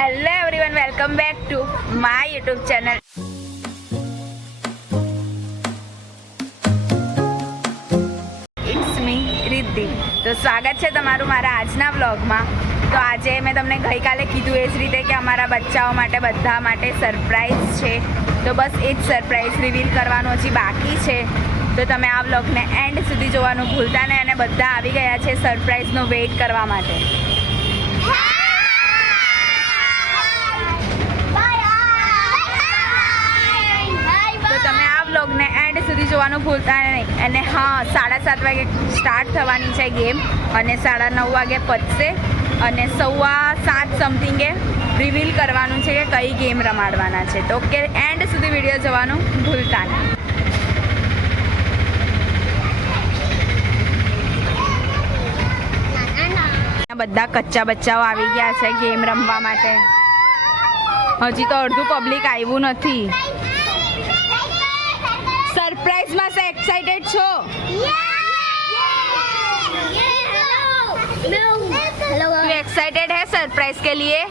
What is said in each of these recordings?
Hello everyone welcome back to my YouTube channel it's me Riddhi તો સ્વાગત છે તમારું મારા આજના વ્લોગમાં તો આજે મેં તમને ગઈકાલે કીધું એ જ રીતે કે અમારા બચ્ચાઓ માટે, બધા માટે સરપ્રાઈઝ છે. તો બસ એ જ સરપ્રાઈઝ રિવીલ કરવાનું હજી બાકી છે. તો તમે આ વ્લોગને એન્ડ સુધી જોવાનું ભૂલતા નહીં અને બધા આવી ગયા છે સરપ્રાઈઝનો વેઇટ કરવા માટે તો તમે આ વ્લોગને એન્ડ સુધી જોવાનું ભૂલતા નહીં. અને હા, સાડા સાત વાગે સ્ટાર્ટ થવાની છે ગેમ અને સાડા નવ વાગે પતશે. અને સવા સાત સમથિંગે રિવીલ કરવાનું છે કે કઈ ગેમ રમાડવાના છે. તો કે એન્ડ સુધી વીડિયો જોવાનું ભૂલતા નહીં. બધા કચ્ચા બચ્ચાઓ આવી ગયા છે ગેમ રમવા માટે. હજી તો અડધું પબ્લિક આવ્યું નથી. સરપ્રાઈઝમાં સે એક્સાઇટેડ છો तू एक्साइटेड है सरप्राइज के लिए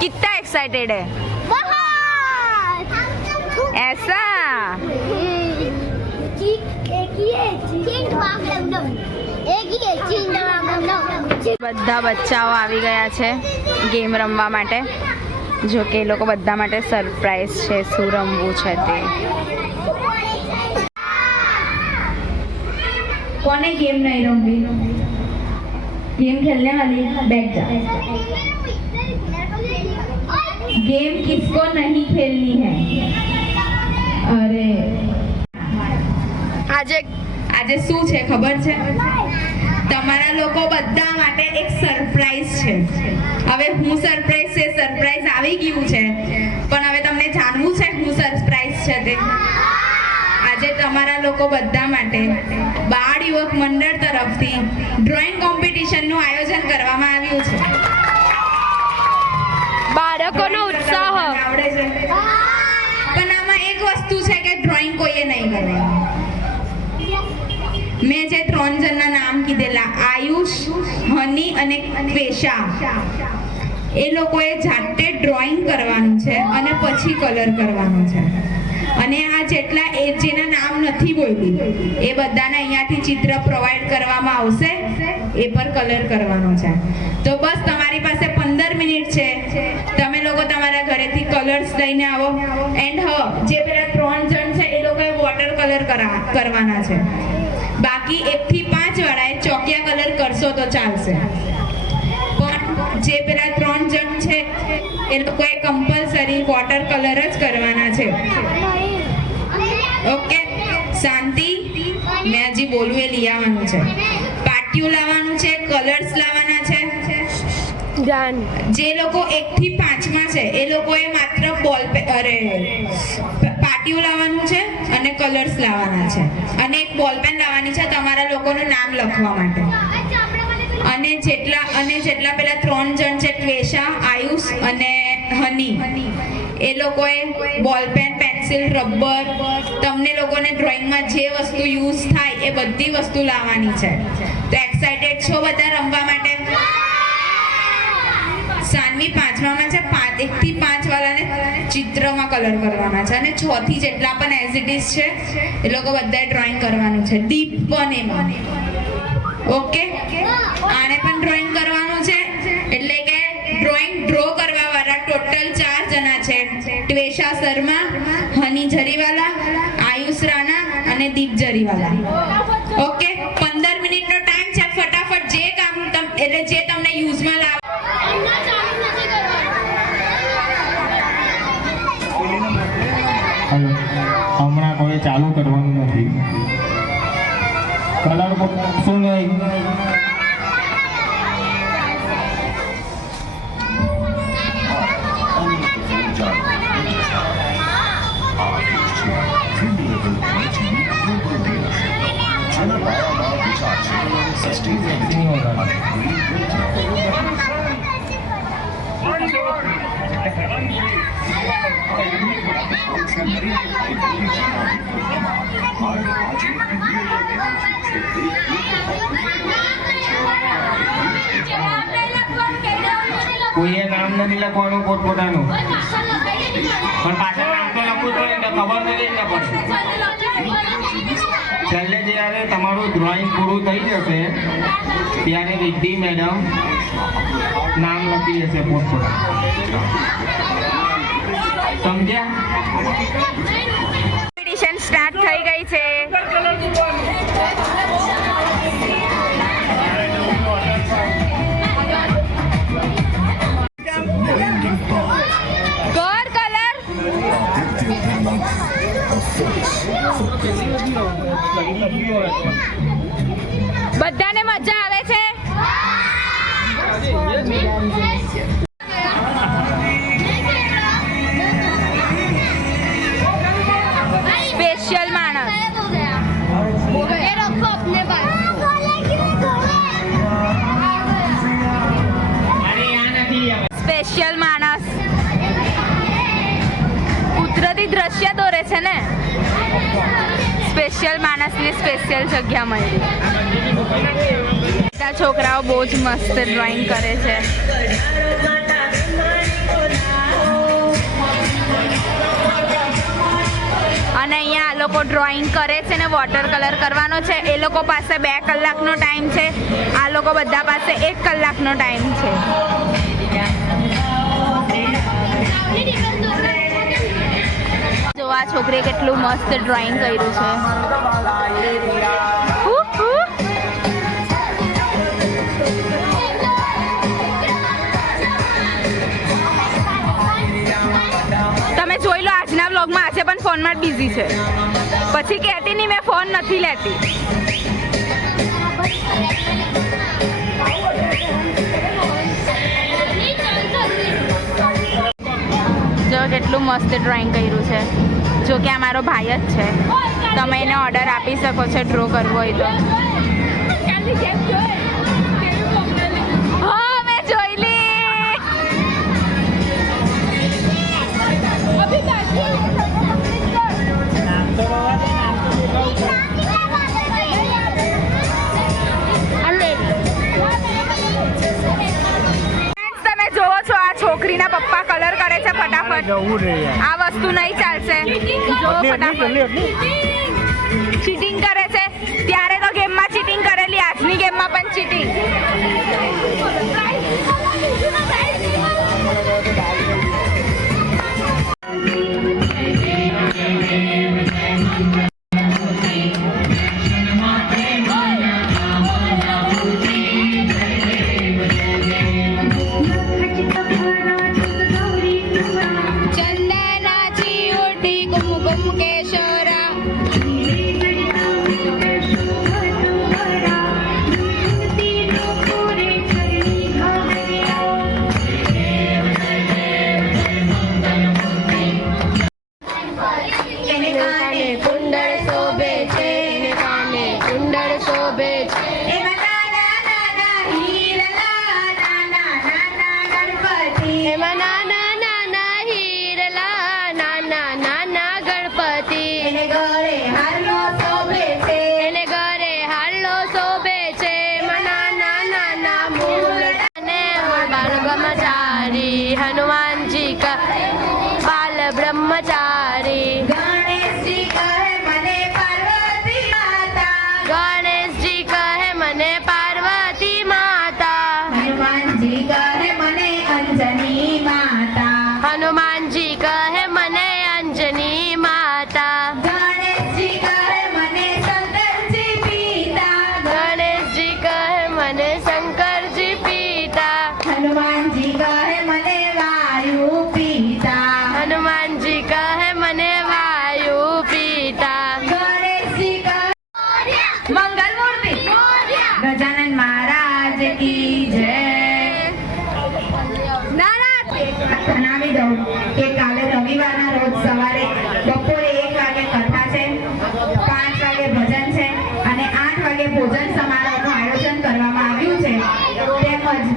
कितना एक्साइटेड है ऐसा બધા બચ્ચાઓ આવી ગયા છે ગેમ રમવા માટે જો કે એ લોકો બધા માટે સરપ્રાઈઝ છે શું રમવું છે તે કોને गेम नहीं रमवी गेम खेलने वाली बैठ जा गेम किसको नहीं खेलनी है अरे આજે આજે શું છે ખબર છે તમારા લોકો બધા માટે એક સરપ્રાઈઝ છે હવે હું સરપ્રાઈઝ છે સરપ્રાઈઝ આવી ગયું છે લોકો બધા માટે બાળ યુવક મંડળ તરફથી ડ્રોઈંગ કોમ્પિટિશનનું આયોજન કરવામાં આવ્યું છે. બાળકોનો ઉત્સાહ. આવડે છે. પણ આમાં એક વસ્તુ છે કે ડ્રોઈંગ કોઈએ નહીં કરે. મેં જે ત્રણ જણના નામ કીધેલા આયુષ હની અને ક્વેશા. એ લોકોએ જાતે ડ્રોઈંગ કરવાનું છે અને પછી કલર કરવાનું છે. અને આ જેટલા એ જેના નામ નથી બોલતી, એ બધાને અહીંયાથી ચિત્ર પ્રોવાઈડ કરવામાં આવશે, એ પર કલર કરવાનો છે. તો બસ તમારી પાસે પંદર મિનિટ છે. તમે લોકો તમારા ઘરેથી કલર્સ લઈને આવો. એન્ડ હ, જે પેલા ત્રણ જણ છે, એ લોકોએ વોટર કલર કરવાના છે. બાકી એકથી પાંચ વાળાએ ચોકિયા કલર કરશો તો ચાલશે. પણ જે પેલા ત્રણ જણ છે, એ લોકોએ કમ્પલસરી વોટર કલર જ કરવાના છે. ઓકે? શાંતિ? મેં હજી બોલવું એ લઈ આવવાનું છે. પાટિયું લાવવાનું છે કલર્સ લાવવાના છે. જે લોકો એક થી પાંચમાં છે એ લોકોએ માત્ર બોલ અરે પાટિયું લાવવાનું છે અને કલર્સ લાવવાના છે. અને એક બોલ પેન લાવવાની છે તમારા લોકોનું નામ લખવા માટે. અને જેટલા અને જેટલા પેલા ત્રણ જણ છે ત્વેષા આયુષ અને હની એ લોકોએ બોલ પેન પેન્સિલ રબર જે વસ્તુ યુઝ થાય એ બધી વસ્તુ લાવવાની છે. તો એક્સાઇટેડ છો બધા રમવા માટે? સાનવી પાંચમામાં છે પાંચ એકથી પાંચ વાળાને ચિત્રમાં કલર કરવાના છે. અને છ થી જેટલા પણ એઝ ઇટ ઇઝ છે, એ લોકો બધાએ ડ્રોઈંગ કરવાનું છે. ડીપ એમાં. ઓકે? આને પણ ડ્રોઈંગ કરવાનું છે. એટલે કે ડ્રોઈંગ ડ્રો કરવા વાળા ટોટલ ચાર જણા છે. ટ્વેશા શર્મા, હની અને દીપ જરીવાલા. ઓકે પંદર મિનિટનો ટાઈમ છે. ફટાફટ જે કામ એટલે જે તમને યુઝમાં લાવ હમણાં કોઈ ચાલુ કરવાનું નથી. કલર શું નહીં કોઈએ નામ નથી લખવાનું પોતપોતાનું પણ પાછળ નામ તો લખવું જ પડે ને ખબર નથી ને પણ છેલ્લે જ્યારે તમારું ડ્રોઈંગ પૂરું થઈ જશે, ત્યારે રિદ્ધિ મેડમ નામ લખી જશે પોતપોતાનું સમજ્યા? કોમ્પિટિશન સ્ટાર્ટ થઈ ગઈ છે. સ્પેશિયલ જગ્યા મળી. બધા છોકરાઓ બહુ જ મસ્ત ડ્રોઈંગ કરે છે. અને અહીંયા આ લોકો ડ્રોઈંગ કરે છે ને વોટર કલર કરવાનો છે. એ લોકો પાસે બે કલાકનો ટાઈમ છે. આ લોકો બધા પાસે એક કલાકનો ટાઈમ છે. જો આ છોકરીએ કેટલું મસ્ત ડ્રોઈંગ કર્યું છે. તમે જોઈ લો આજના બ્લોગમાં આજે પણ ફોનમાં જ બિઝી છે. પછી કહેતી નહીં, મેં ફોન નથી લેતી. જો કેટલું મસ્ત ડ્રોઈંગ કર્યું છે. જો કે આ મારો ભાઈ જ છે. તમે એને ઓર્ડર આપી શકો છો ડ્રો કરવો હોય તો. ફટાફટ. આ વસ્તુ નહીં ચાલશે. જો ફટાફટ. ચીટિંગ કરે છે. ત્યારે તો ગેમમાં ચીટિંગ કરેલી આજની ગેમમાં પણ ચીટિંગ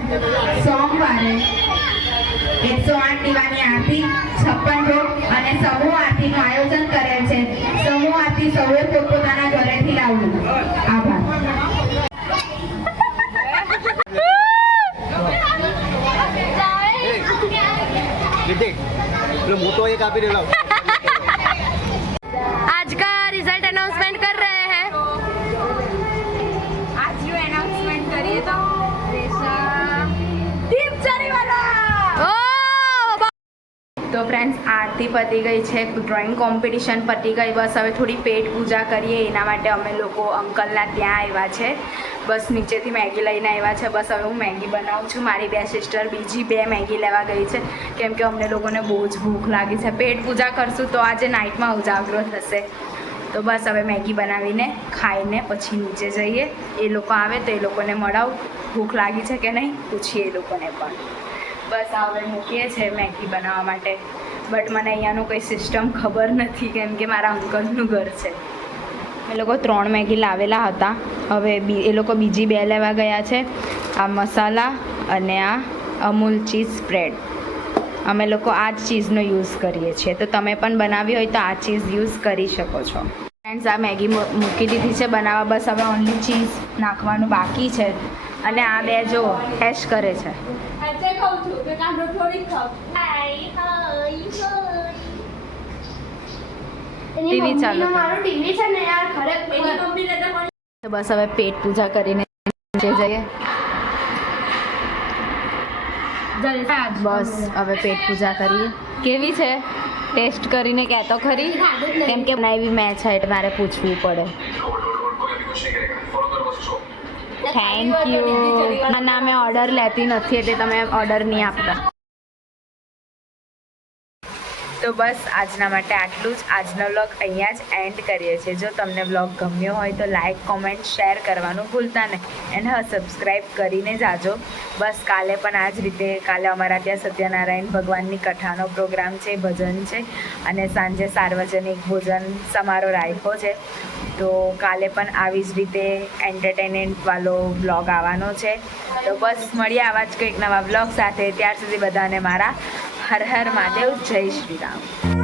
સોમવારે એકસો આઠ દીવાની આરતી, છપ્પન ભોગ અને સમૂહ આરતીનું આયોજન કરેલ છે. સમૂહ આરતી સૌએ પોતપોતાના ઘરેથી લાવવું. આભાર. મોટો એક આપી દેલો આરતી પતી ગઈ છે ડ્રોઈંગ કોમ્પિટિશન પતી ગઈ, બસ હવે થોડી પેટ પૂજા કરીએ, એના માટે અમે લોકો અંકલના ત્યાં આવ્યા છે. બસ નીચેથી મેગી લઈને આવ્યા છે, બસ હવે હું મેગી બનાવું છું. મારી બે સિસ્ટર બીજી બે મેગી લેવા ગઈ છે. કેમ કે અમને લોકોને બહુ જ ભૂખ લાગી છે. પેટ પૂજા કરશું તો આજે નાઇટમાં ઉજાગરો થશે. તો બસ હવે મેગી બનાવીને ખાઈને પછી નીચે જઈએ. એ લોકો આવે તો એ લોકોને મળાવ. ભૂખ લાગી છે કે નહીં? પૂછીએ એ લોકોને પણ. બસ હવે મૂકીએ છે મેગી બનાવવા માટે. બટ મને અહીંયાનું કોઈ સિસ્ટમ ખબર નથી કેમ કે મારા અંકલનું ઘર છે. એ લોકો ત્રણ મેગી લાવેલા હતા. હવે બી એ લોકો બીજી બે લેવા ગયા છે. આ મસાલા અને આ અમૂલ ચીઝ સ્પ્રેડ અમે લોકો આ જ ચીઝનો યુઝ કરીએ છીએ. તો તમે પણ બનાવી હોય તો આ ચીઝ યુઝ કરી શકો છો. ફ્રેન્ડ્સ આ મેગી મુ- મૂકી દીધી છે બનાવવા. બસ હવે ઓનલી ચીઝ નાખવાનું બાકી છે. અને આ બે જો એશ કરે છે. ટીવી ચાલુ ટીવી છે ને યાર ખરેખર. તો બસ હવે પેટ પૂજા કરીને જઈએ. બસ હવે પેટ પૂજા કરીએ. કેવી છે? ટેસ્ટ કરીને કહેતો ખરી? કેમ કે બનાવી મેં છે એટલે મારે પૂછવું પડે. થેન્ક યુ ના મેં ઓર્ડર લેતી નથી એટલે તમે ઓર્ડર નહીં આપતા. તો બસ આજના માટે આટલું જ. આજનો વ્લોગ અહીંયા જ એન્ડ કરીએ છીએ. જો તમને વ્લોગ ગમ્યો હોય તો લાઈક કોમેન્ટ શેર કરવાનું ભૂલતા નહીં. એન્ડ હા સબસ્ક્રાઈબ કરીને જાજો. બસ કાલે પણ આ જ રીતે, કાલે અમારા ત્યાં સત્યનારાયણ ભગવાનની કથાનો પ્રોગ્રામ છે, ભજન છે, અને સાંજે સાર્વજનિક ભોજન સમારોહ રાખ્યો છે. તો કાલે પણ આવી જ રીતે એન્ટરટેનમેન્ટવાળો બ્લોગ આવવાનો છે. તો બસ મળીએ આવા જ કંઈક નવા બ્લોગ સાથે. ત્યાર સુધી બધાને મારા હર હર મહાદેવ જય શ્રી રામ